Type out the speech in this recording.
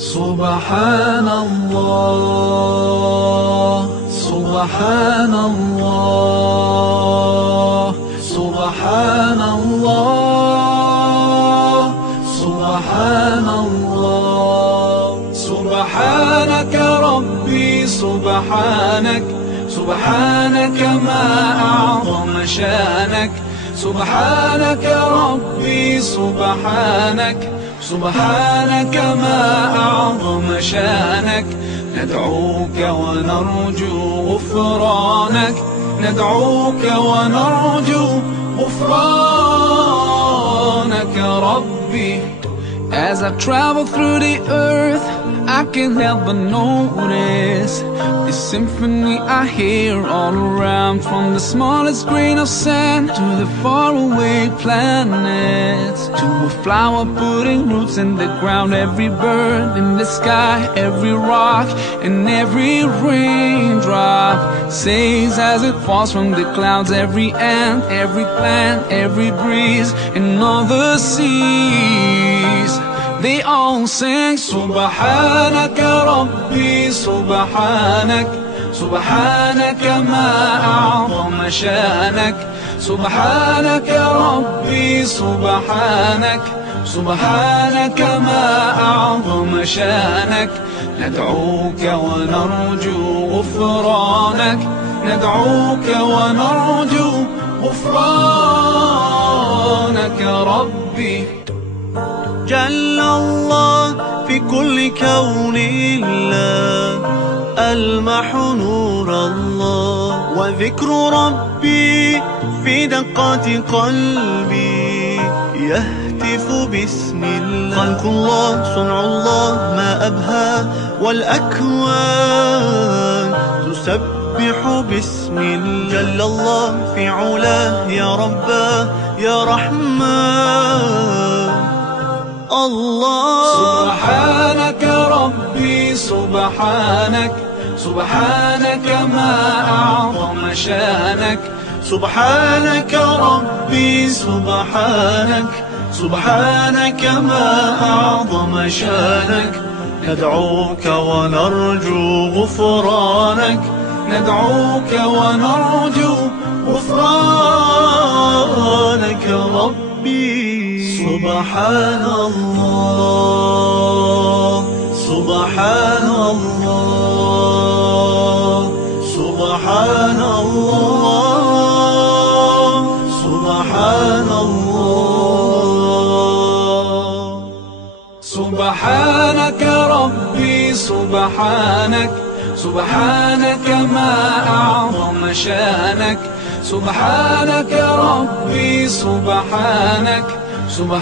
سبحان الله سبحان الله سبحان الله سبحان الله سبحانك ربي سبحانك سبحانك ما أعظم شانك سبحانك ربي سبحانك سبحانك ما أعظم شانك ندعوك ونرجو غفرانك ندعوك ونرجو غفرانك ربي. As I travel through the earth, I can't help but notice the symphony I hear all around, from the smallest grain of sand to the faraway planets, to a flower putting roots in the ground, every bird in the sky, every rock and every raindrop sings as it falls from the clouds, every ant, every plant, every breeze and all the seas. They all sing سبحانك ربي سبحانك سبحانك ما أعظم شانك سبحانك ربي سبحانك سبحانك ما أعظم شانك ندعوك ونرجو غفرانك ندعوك ونرجو غفرانك ربي. جل الله في كل كون الله، ألمح نور الله وذكر ربي في دقات قلبي يهتف باسم الله. خلق الله صنع الله ما أبهى، والأكوان تسبح باسم الله. جل الله في علاه يا رباه يا رحمن الله. سبحانك ربي سبحانك سبحانك ما أعظم شانك سبحانك ربي سبحانك سبحانك ما أعظم شانك ندعوك ونرجو غفرانك ندعوك ونرجو غفرانك ربي. سبحان الله سبحان الله سبحان الله سبحان الله. سبحانك ربي سبحانك سبحانك ما أعظم شانك سبحانك ربي سبحانك سبحانك